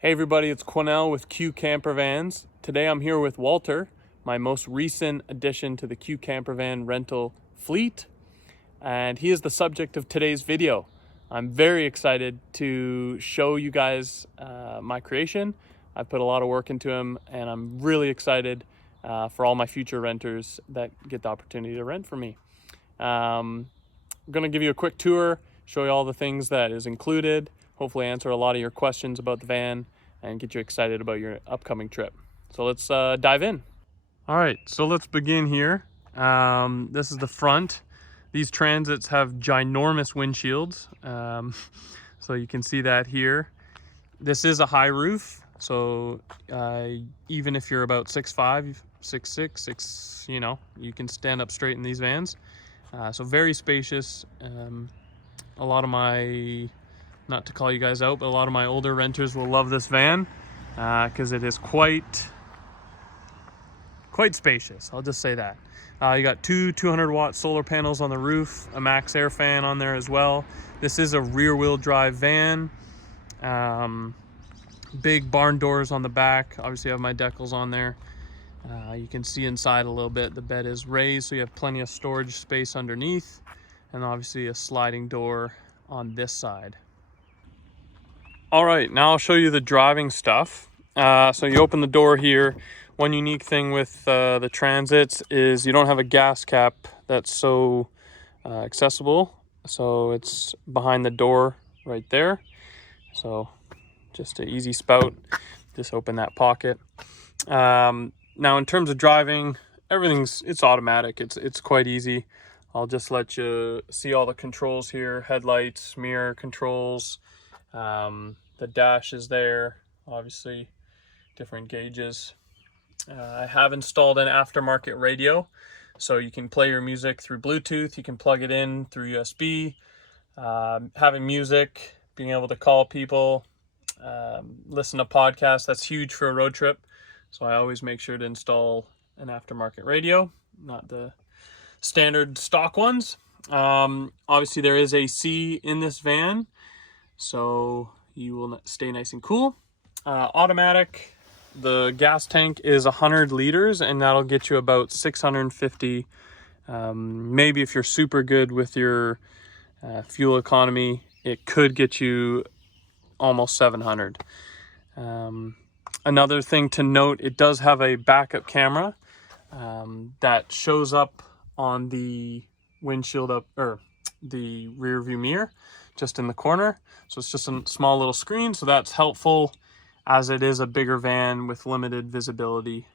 Hey everybody, it's Quennell with Q Campervans. Today I'm here with Walter, my most recent addition to the Q Campervan rental fleet, and he is the subject of today's video. I'm very excited to show you guys my creation. I've put a lot of work into him, and I'm really excited for all my future renters that get the opportunity to rent from me. I'm going to give you a quick tour, show you all the things that is included, hopefully answer a lot of your questions about the van and get you excited about your upcoming trip. So let's dive in. All right, so let's begin here. This is the front. These Transits have ginormous windshields. So you can see that here. This is a high roof. So even if you're about 6'5", 6'6", you can stand up straight in these vans. So very spacious. A lot of my, not to call you guys out, but a lot of my older renters will love this van because it is quite spacious. I'll just say that. You got two 200-watt solar panels on the roof, a max air fan on there as well. This is a rear-wheel drive van. Big barn doors on the back. Obviously I have my decals on there. You can see inside a little bit. The bed is raised, so you have plenty of storage space underneath, and obviously a sliding door on this side. All right, now I'll show you the driving stuff. So you open the door here. One unique thing with the Transits is you don't have a gas cap that's so accessible. So it's behind the door right there. So just an easy spout, just open that pocket. Now in terms of driving, it's automatic. It's quite easy. I'll just let you see all the controls here, headlights, mirror controls. The dash is there, obviously different gauges. I have installed an aftermarket radio, so you can play your music through Bluetooth, you can plug it in through USB. Having music, being able to call people, listen to podcasts, that's huge for a road trip. So I always make sure to install an aftermarket radio, not the standard stock ones. Obviously there is AC in this van, so you will stay nice and cool. Automatic. The gas tank is 100 liters, and that'll get you about 650. Maybe if you're super good with your fuel economy, it could get you almost 700. Another thing to note, it does have a backup camera that shows up on the windshield or the rear view mirror just in the corner. So it's just a small little screen, so that's helpful as it is a bigger van with limited visibility.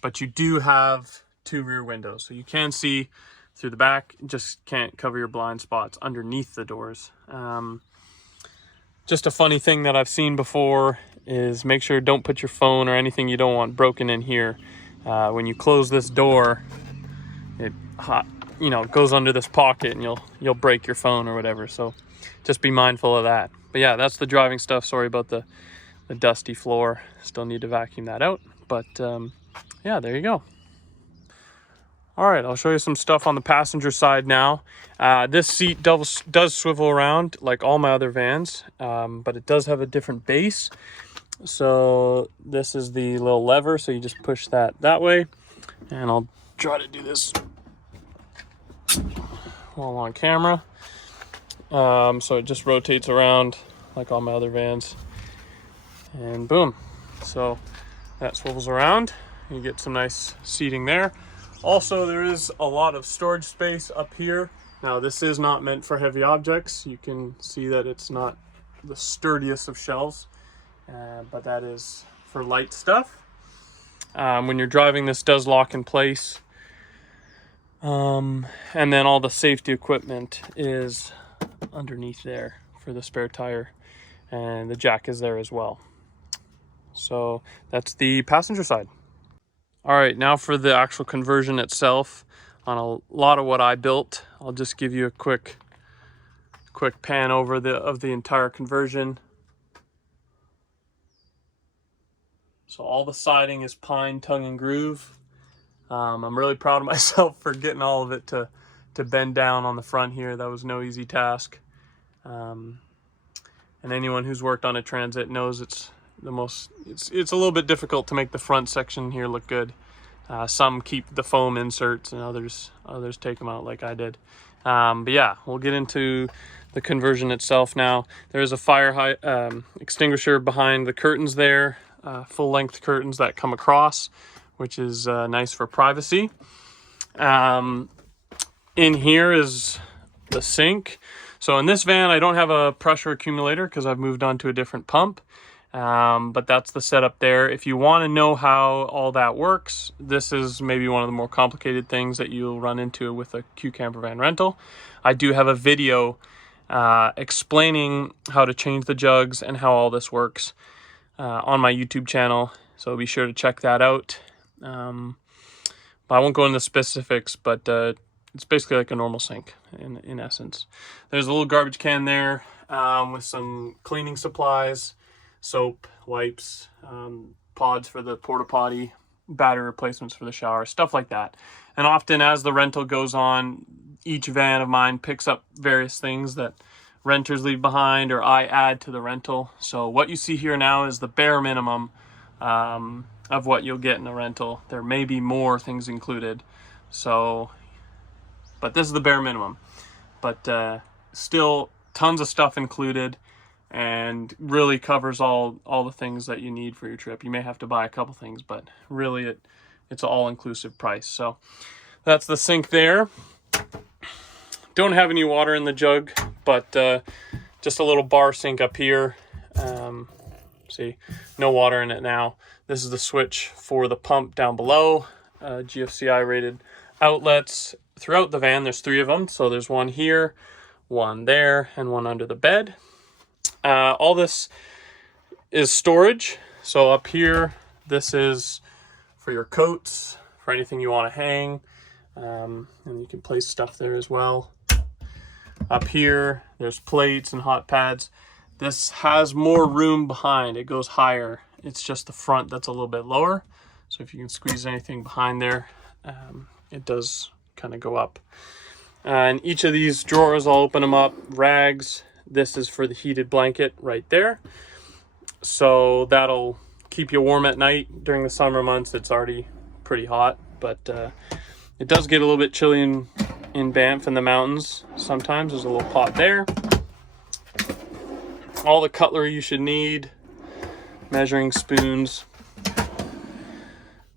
But you do have two rear windows, so you can see through the back, just can't cover your blind spots underneath the doors. Just a funny thing that I've seen before is make sure don't put your phone or anything you don't want broken in here. When you close this door, it goes under this pocket and you'll break your phone or whatever. So just be mindful of that. But yeah, that's the driving stuff. Sorry about the dusty floor. Still need to vacuum that out. But yeah, there you go. All right, I'll show you some stuff on the passenger side now. This seat does swivel around like all my other vans, but it does have a different base. So this is the little lever, so you just push that way. And I'll try to do this while on camera. So it just rotates around like all my other vans. And boom. So that swivels around. You get some nice seating there. Also, there is a lot of storage space up here. Now, this is not meant for heavy objects. You can see that it's not the sturdiest of shelves, but that is for light stuff. When you're driving, this does lock in place. And then all the safety equipment is underneath there for the spare tire, and the jack is there as well. So that's the passenger side. All right, now for the actual conversion itself. On a lot of what I built, I'll just give you a quick pan over of the entire conversion. So all the siding is pine, tongue, and groove. I'm really proud of myself for getting all of it to bend down on the front here. That was no easy task. And anyone who's worked on a Transit knows it's a little bit difficult to make the front section here look good. Some keep the foam inserts and others take them out like I did. But yeah, we'll get into the conversion itself now. There's a fire extinguisher behind the curtains there, full length curtains that come across, which is nice for privacy. In here is the sink. So in this van, I don't have a pressure accumulator because I've moved on to a different pump. But that's the setup there. If you want to know how all that works, this is maybe one of the more complicated things that you'll run into with a Q Campervan rental. I do have a video explaining how to change the jugs and how all this works on my YouTube channel, so be sure to check that out. I won't go into specifics, but it's basically like a normal sink in essence. There's a little garbage can there with some cleaning supplies, soap, wipes, pods for the porta potty, battery replacements for the shower, stuff like that. And often as the rental goes on, each van of mine picks up various things that renters leave behind or I add to the rental. So what you see here now is the bare minimum of what you'll get in a rental. There may be more things included, but this is the bare minimum. But still tons of stuff included, and really covers all the things that you need for your trip. You may have to buy a couple things, but really it's an all-inclusive price. So that's the sink there. Don't have any water in the jug, but just a little bar sink up here. See, no water in it now. This is the switch for the pump down below. GFCI rated outlets throughout the van. There's 3 of them. So there's one here, one there, and one under the bed. All this is storage. So up here, this is for your coats, for anything you want to hang. And you can place stuff there as well. Up here, there's plates and hot pads. This has more room behind. It goes higher. It's just the front that's a little bit lower. So if you can squeeze anything behind there, it does kind of go up. And each of these drawers, I'll open them up. Rags. This is for the heated blanket right there. So that'll keep you warm at night. During the summer months, it's already pretty hot, but it does get a little bit chilly in Banff in the mountains. Sometimes there's a little pot there. All the cutlery you should need. Measuring spoons.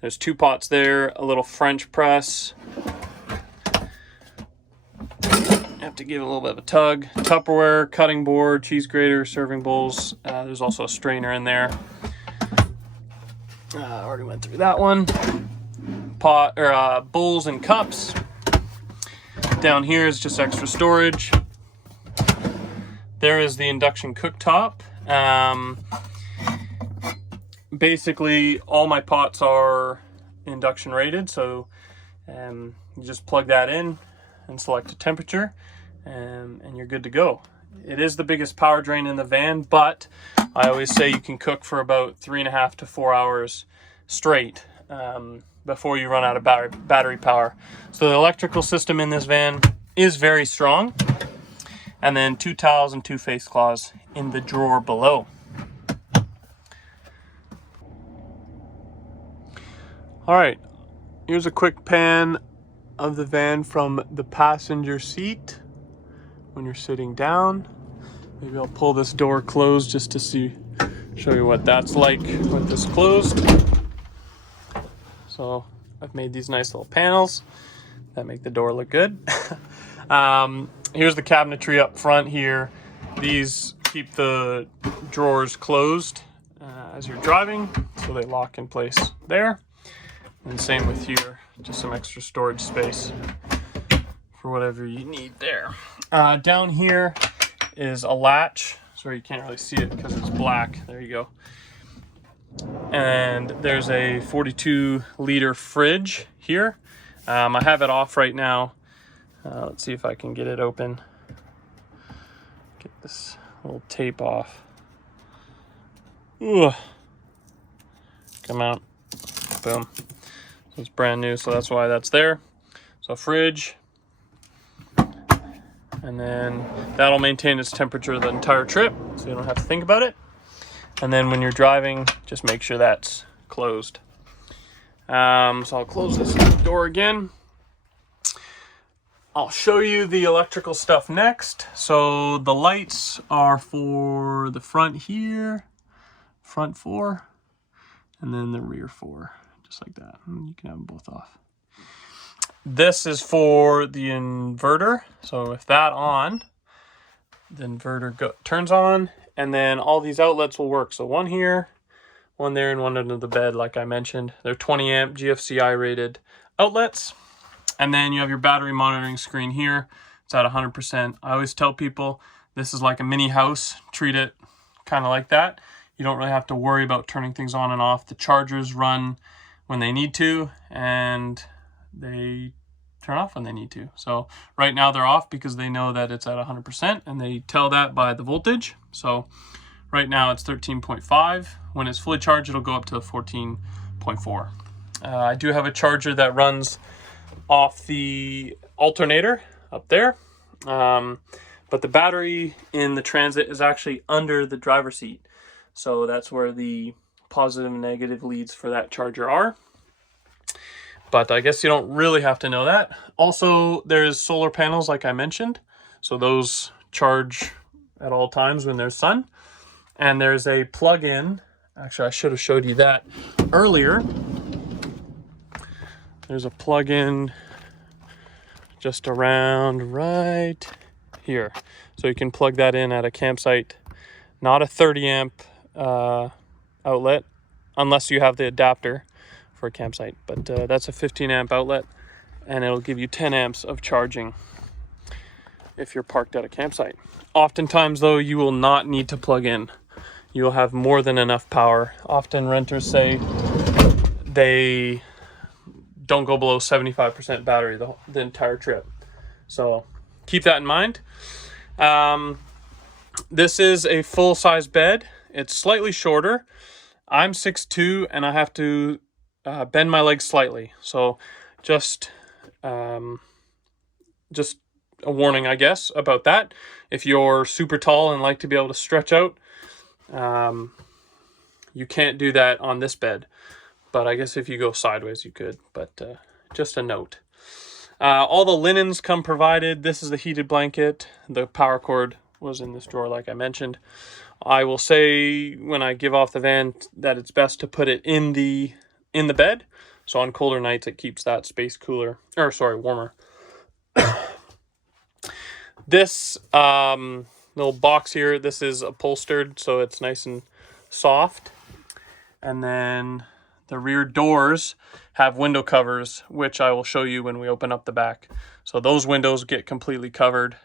There's 2 pots there. A little French press. You have to give it a little bit of a tug. Tupperware, cutting board, cheese grater, serving bowls. There's also a strainer in there. Already went through that one. Pot or bowls and cups. Down here is just extra storage. There is the induction cooktop. Basically, all my pots are induction rated, so you just plug that in and select a temperature, and you're good to go. It is the biggest power drain in the van, but I always say you can cook for about 3.5 to 4 hours straight before you run out of battery power. So the electrical system in this van is very strong. And then 2 towels and 2 face cloths in the drawer below. All right, here's a quick pan of the van from the passenger seat when you're sitting down. Maybe I'll pull this door closed just to show you what that's like with this closed. So I've made these nice little panels that make the door look good. Here's the cabinetry up front here. These keep the drawers closed as you're driving, so they lock in place there. And same with here, just some extra storage space for whatever you need there. Down here is a latch. Sorry, you can't really see it because it's black. There you go. And there's a 42-liter fridge here. I have it off right now. Let's see if I can get it open. Get this little tape off. Ooh. Come out. Boom. So it's brand new, so that's why that's there. So fridge. and then that'll maintain its temperature the entire trip, so you don't have to think about it. And then when you're driving, just make sure that's closed. So I'll close this door again. I'll show you the electrical stuff next. So the lights are for the front here, front 4, and then the rear 4, just like that. And you can have them both off. This is for the inverter. So with that on, the inverter turns on, and then all these outlets will work. So one here, one there, and one under the bed, like I mentioned. They're 20 amp GFCI rated outlets. And then you have your battery monitoring screen here. It's at 100%. I always tell people this is like a mini house. Treat it kind of like that. You don't really have to worry about turning things on and off. The chargers run when they need to, and they turn off when they need to. So right now they're off because they know that it's at 100%, and they tell that by the voltage. So right now it's 13.5. When it's fully charged, it'll go up to 14.4. I do have a charger that runs off the alternator up there, but the battery in the Transit is actually under the driver's seat, so that's where the positive and negative leads for that charger are. But I guess you don't really have to know that. Also, there's solar panels, like I mentioned, so those charge at all times when there's sun. And there's a plug-in. Actually, I should have showed you that earlier. There's a plug-in just around right here. So you can plug that in at a campsite. Not a 30 amp outlet, unless you have the adapter for a campsite. But that's a 15 amp outlet, and it'll give you 10 amps of charging if you're parked at a campsite. Oftentimes, though, you will not need to plug in. You'll have more than enough power. Often renters say they don't go below 75% battery the entire trip. So keep that in mind. This is a full-size bed. It's slightly shorter. I'm 6'2", and I have to bend my legs slightly. So just a warning, I guess, about that. If you're super tall and like to be able to stretch out, you can't do that on this bed. But I guess if you go sideways, you could. But just a note. All the linens come provided. This is the heated blanket. The power cord was in this drawer, like I mentioned. I will say when I give off the van that it's best to put it in the bed. So on colder nights, it keeps that space cooler. Or sorry, warmer. This little box here, this is upholstered, so it's nice and soft. And then the rear doors have window covers, which I will show you when we open up the back. So those windows get completely covered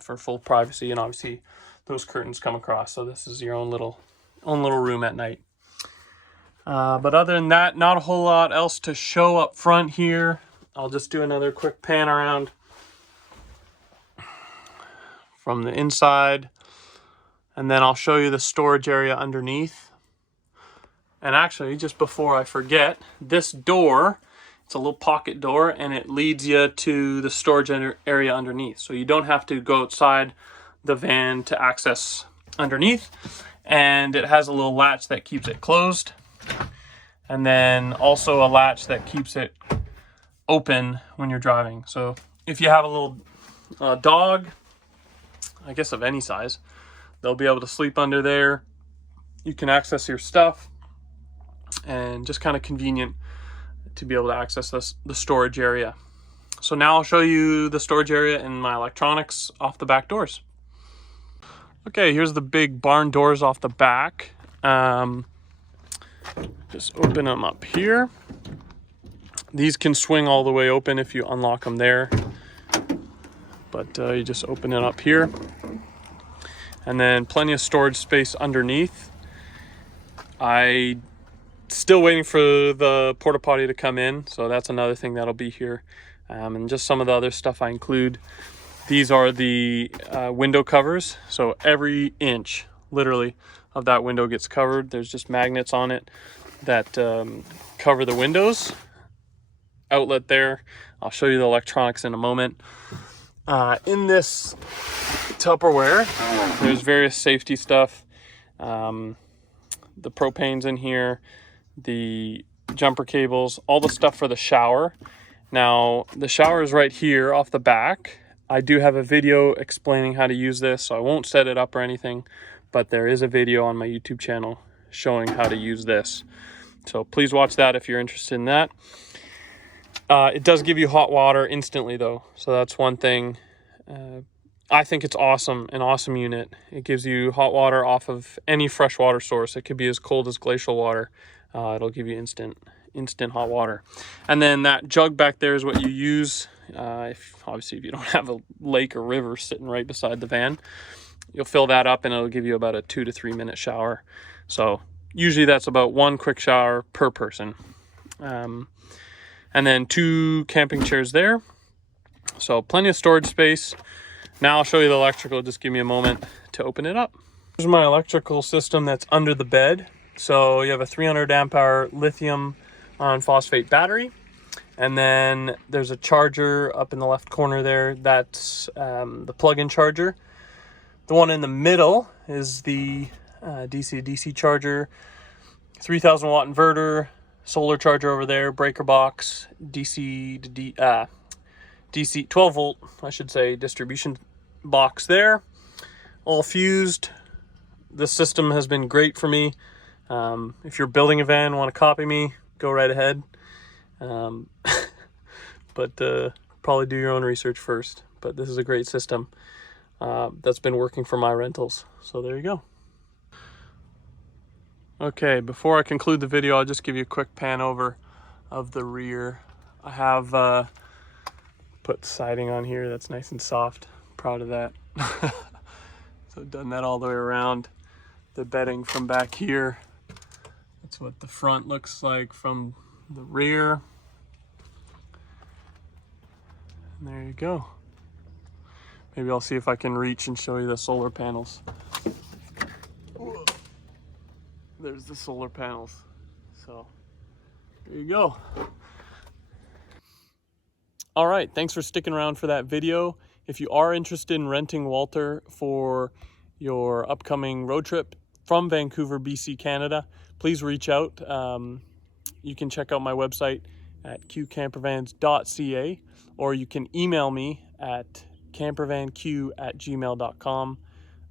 for full privacy, and obviously those curtains come across. So this is your own little room at night. But other than that, not a whole lot else to show up front here. I'll just do another quick pan around from the inside, and then I'll show you the storage area underneath. And actually, just before I forget, this door, it's a little pocket door, and it leads you to the storage area underneath. So you don't have to go outside the van to access underneath. And it has a little latch that keeps it closed. And then also a latch that keeps it open when you're driving. So if you have a little dog, I guess of any size, they'll be able to sleep under there. You can access your stuff. And just kind of convenient to be able to access the storage area. So now I'll show you the storage area and my electronics off the back doors. Okay, here's the big barn doors off the back. Just open them up here. These can swing all the way open if you unlock them there. But you just open it up here. And then plenty of storage space underneath. Still waiting for the porta potty to come in, so that's another thing that'll be here. And just some of the other stuff I include. These are the window covers, so every inch literally of that window gets covered. There's just magnets on it that cover the windows. Outlet there. I'll show you the electronics in a moment. In this Tupperware, there's various safety stuff. The propane's in here, the jumper cables, all the stuff for the shower. Now, the shower is right here off the back. I do have a video explaining how to use this, so I won't set it up or anything, but there is a video on my YouTube channel showing how to use this. So please watch that if you're interested in that. It does give you hot water instantly though, so that's one thing. I think it's awesome, an awesome unit. It gives you hot water off of any freshwater source. It could be as cold as glacial water. It'll give you instant hot water. And then that jug back there is what you use. Obviously, if you don't have a lake or river sitting right beside the van, you'll fill that up and it'll give you about a 2 to 3 minute shower. So usually that's about 1 quick shower per person. And then 2 camping chairs there. So plenty of storage space. Now I'll show you the electrical. Just give me a moment to open it up. Here's my electrical system that's under the bed. So you have a 300 amp hour lithium iron phosphate battery. And then there's a charger up in the left corner there. That's the plug-in charger. The one in the middle is the DC to DC charger, 3000 watt inverter, solar charger over there, breaker box, DC to DC 12 volt, I should say, distribution box there, all fused. This system has been great for me. If you're building a van, want to copy me, go right ahead. But probably do your own research first. But this is a great system that's been working for my rentals. So there you go. Okay, before I conclude the video, I'll just give you a quick pan over of the rear. I have put siding on here that's nice and soft. Proud of that. So I've done that all the way around. The bedding from back here, that's what the front looks like from the rear. And there you go. Maybe I'll see if I can reach and show you the solar panels. There's the solar panels. So there you go. All right, thanks for sticking around for that video. If you are interested in renting Walter for your upcoming road trip from Vancouver, BC, Canada, please reach out. You can check out my website at qcampervans.ca, or you can email me at campervanq@gmail.com.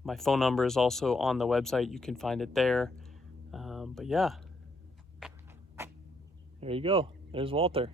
My phone number is also on the website. You can find it there. But yeah, there you go. There's Walter.